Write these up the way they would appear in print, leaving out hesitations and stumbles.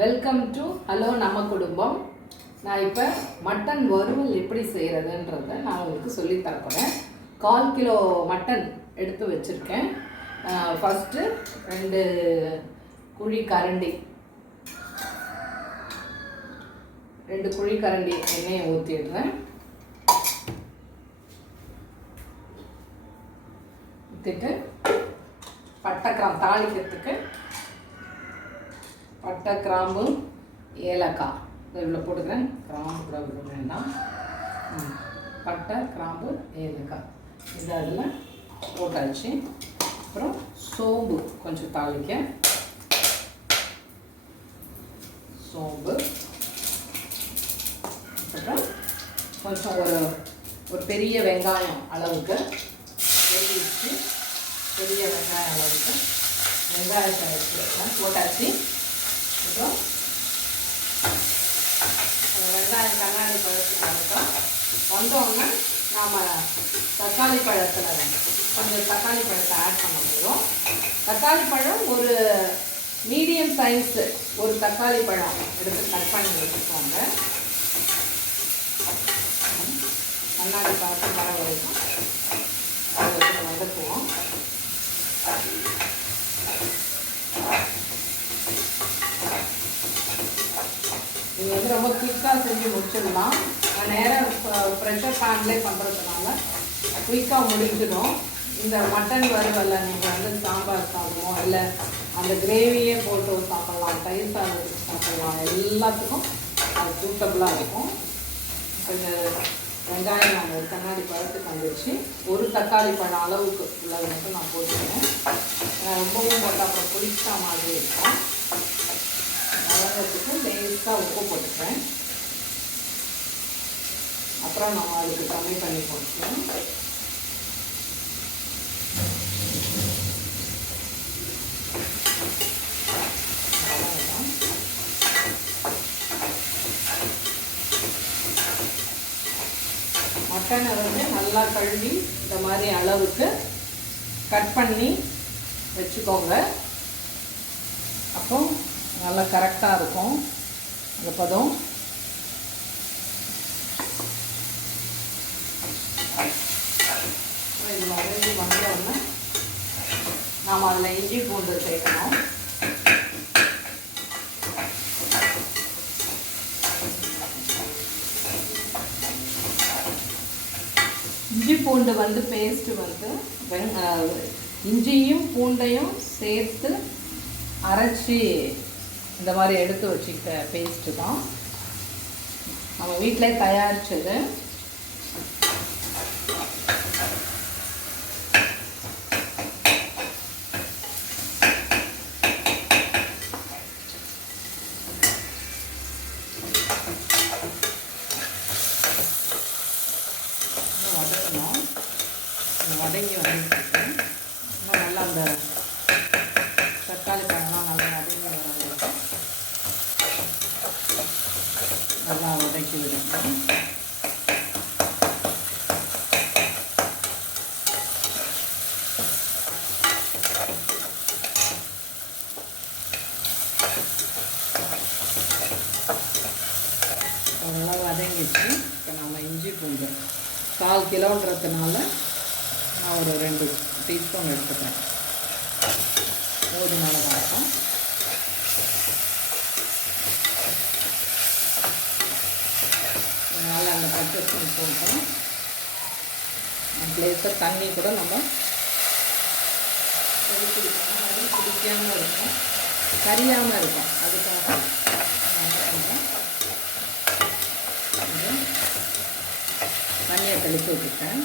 Welcome to hello நம்ம குடும்பம். நான் இப்போ மட்டன் வறுவல் எப்படி செய்கிறதுன்றதை நான் உங்களுக்கு சொல்லி தரப்போகிறேன். 1/4 கிலோ மட்டன் எடுத்து வச்சுருக்கேன். ஃபஸ்ட்டு 2 குழி கரண்டி எண்ணெயை ஊற்றிடுறேன். ஊற்றிட்டு பட்டை கிராம்பு தாளிக்கிறதுக்கு பட்டை கிராம்பு ஏலக்காய் இவ்வளோ போட்டுக்கிறேன். கிராம்பு கூட விட வேண்டாம். பட்டை கிராம்பு ஏலக்காய் இது அதில் போட்டாச்சு. அப்புறம் சோம்பு கொஞ்சம் தாளிக்க சோம்பு. அப்புறம் கொஞ்சம் ஒரு பெரிய வெங்காயம் அளவுக்கு பெரிய வெங்காயம் அளவுக்கு வெங்காயத்தை வச்சுருக்கேன் போட்டாச்சு. அப்புறம் வெங்காயம் கண்ணாடி பழத்துக்கு வரைக்கும் வந்தோடனே நாம் தக்காளி பழத்தில் கொஞ்சம் தக்காளி பழத்தை ஆட் பண்ண முடியும். தக்காளி பழம் ஒரு மீடியம் சைஸு ஒரு தக்காளி பழம் எடுத்து கட் பண்ணி வச்சுக்கோங்க. கண்ணாடி பழத்தை வர வரைக்கும் அதை வச்சு வதக்குவோம். நீங்கள் வந்து ரொம்ப குயிக்காக செஞ்சு முடிச்சிடலாம். நான் நேராக ப்ரெஷர் பேன்லேயே பண்ணுறதுனால குயிக்காக முடிஞ்சிடும். இந்த மட்டன் வறுவலை நீங்கள் வந்து சாம்பார் சாப்பிடுவோம், இல்லை அந்த கிரேவியே போட்டு சாப்பிட்லாம், தயிர் சாதத்துக்கு சாப்பிட்லாம், எல்லாத்துக்கும் அது சூட்டபுளாக இருக்கும். கொஞ்சம் வெங்காயம் நான் ஒரு கண்ணாடி பழத்துக்கு வந்துடுச்சு. ஒரு தக்காளி பழம் அளவுக்கு உள்ளது மட்டும் நான் போட்டுக்கிறேன். ரொம்பவும் போட்டால் அப்புறம் புளிச்சா மாதிரி இருக்கும். வதங்கிறதுக்கு லேசாக உப்பு போட்டுக்கிறேன். அப்புறம் நம்ம அதுக்கு கம்மி பண்ணி போட்டுக்கிறோம். மட்டனை வந்து நல்லா கழுவி இந்த மாதிரி அளவுக்கு கட் பண்ணி வச்சுக்கோங்க. அப்போ நல்லா கரெக்டாக இருக்கும் அந்த பதம். இது வதங்கி வந்தோடனே நாம் அதில் இஞ்சி பூண்டு சேர்க்கணும். இஞ்சி பூண்டு வந்து பேஸ்ட்டு வந்து இஞ்சியும் பூண்டையும் சேர்த்து அரைச்சி இந்த மாதிரி எடுத்து வச்சுக்கிட்ட பேஸ்ட்டு தான் நம்ம வீட்டிலே தயாரித்தது. வதங்கி வந்துட்டு இன்னும் நல்லா அந்த தக்காளி பழம்லாம் நல்லா வதங்கி வர வரைக்கும் நல்லா வதக்கி விடுங்க. நல்லா வதங்கிச்சு. இப்போ நம்ம இஞ்சி பூண்டு 1/4 கிலோன்றதுனால நான் ஒரு 2 டீஸ்பூன் எடுத்துக்கிறேன். போதுமான இருக்கும். அதனால் அந்த பச்சை போட்டோம். லேசாக தண்ணி கூட நம்ம பிடிக்காமல் இருக்கும், கரியாமல் இருக்கும். அதுக்காக தண்ணியை தெளித்து விட்டுட்டேன்.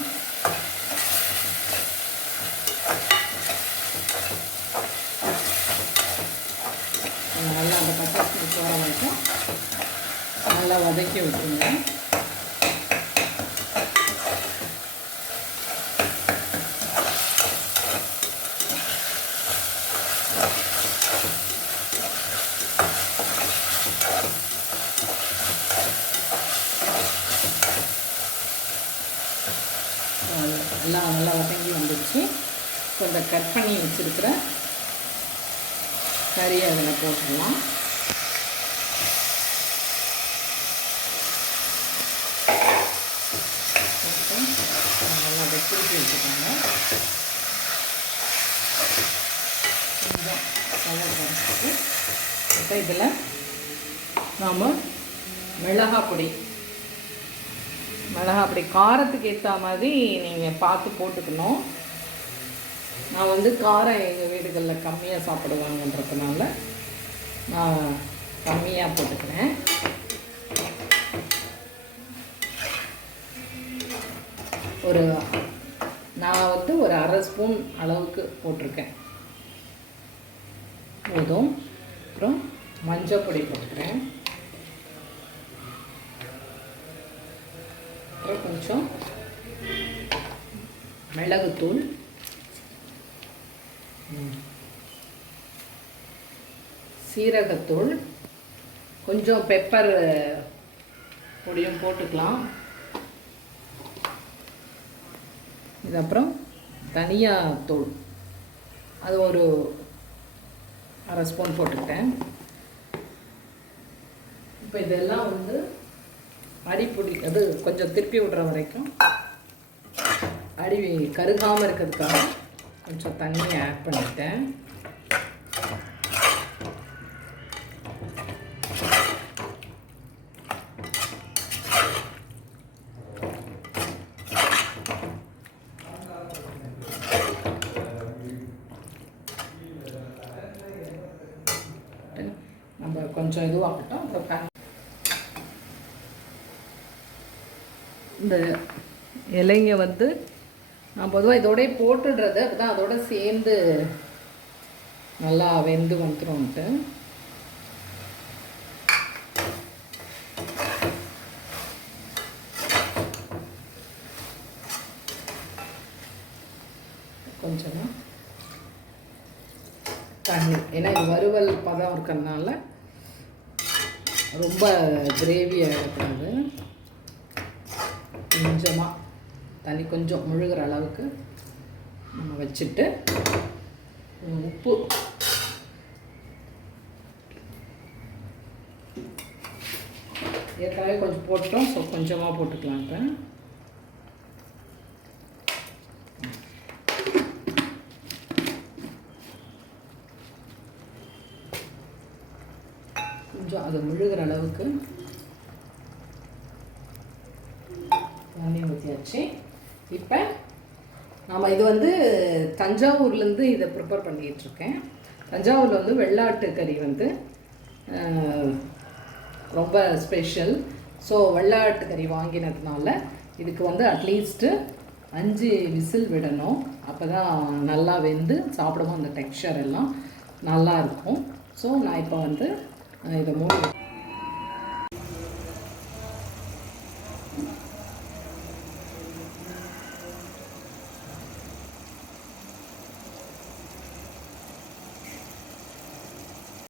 நல்லா அந்த பச்சை போகிற வரைக்கும் நல்லா வதக்கி விட்டுருங்க. எல்லாம் நல்லா வதங்கி வந்துடுச்சு. கொஞ்சம் கட் பண்ணி வச்சுருக்கிற கறி அதில் போட்டுடலாம். இப்போ இதில் நாம் மிளகாய் பொடி காரத்துக்கு ஏற்ற மாதிரி நீங்கள் பார்த்து போட்டுக்கணும். நான் வந்து காரம் எங்கள் வீடுகளில் கம்மியாக சாப்பிடுவாங்கன்றதுனால நான் கம்மியாக போட்டுக்கிறேன். நான் வந்து ஒரு அரை ஸ்பூன் அளவுக்கு போட்டிருக்கேன் போதும். அப்புறம் மஞ்சள் பொடி போட்டுக்கிறேன். அப்புறம் கொஞ்சம் மிளகுத்தூள், சீரகத்தூள், கொஞ்சம் பெப்பர் பொடியும் போட்டுக்கலாம். இது அப்புறம் தனியாத்தூள் அது ஒரு அரை ஸ்பூன் போட்டுக்கிட்டேன். இப்போ இதெல்லாம் வந்து அடிப்பொடி அது கொஞ்சம் திருப்பி விடுற வரைக்கும் அடி கருகாமல் இருக்கிறதுக்காக கொஞ்சம் தண்ணியை ஆட் பண்ணிட்டேன். நம்ம கொஞ்சம் இதுவாகட்டும். அப்புறம் இந்த இலைங்க வந்து நான் பொதுவாக இதோடய போட்டுடுறது, அதுதான் அதோட சேர்ந்து நல்லா வெந்து வந்துடும்ட்டு. கொஞ்சமாக தண்ணி, ஏன்னா இது வறுவல் பதம் இருக்கிறதுனால ரொம்ப கிரேவி ஆகிடக்கூடாது. கொஞ்சமாக தண்ணி கொஞ்சம் முழுகிற அளவுக்கு நம்ம வச்சுட்டு உப்பு ஏற்கனவே கொஞ்சம் போட்டோம், ஸோ கொஞ்சமாக போட்டுக்கலாம். இப்போ கொஞ்சம் அது முழுகிற அளவுக்கு தண்ணி ஊற்றியாச்சு. இப்போ நாம் இது வந்து தஞ்சாவூர்லேருந்து இதை ப்ரிப்பேர் பண்ணிகிட்ருக்கேன். தஞ்சாவூரில் வந்து வெள்ளாட்டு கறி வந்து ரொம்ப ஸ்பெஷல். ஸோ வெள்ளாட்டு கறி வாங்கினதுனால இதுக்கு வந்து அட்லீஸ்ட்டு 5 விசில் விடணும். அப்போ தான் நல்லா வெந்து சாப்பிடுவோம், அந்த டெக்ஸ்சர் எல்லாம் நல்லாயிருக்கும். ஸோ நான் இப்போ வந்து இதை மூடி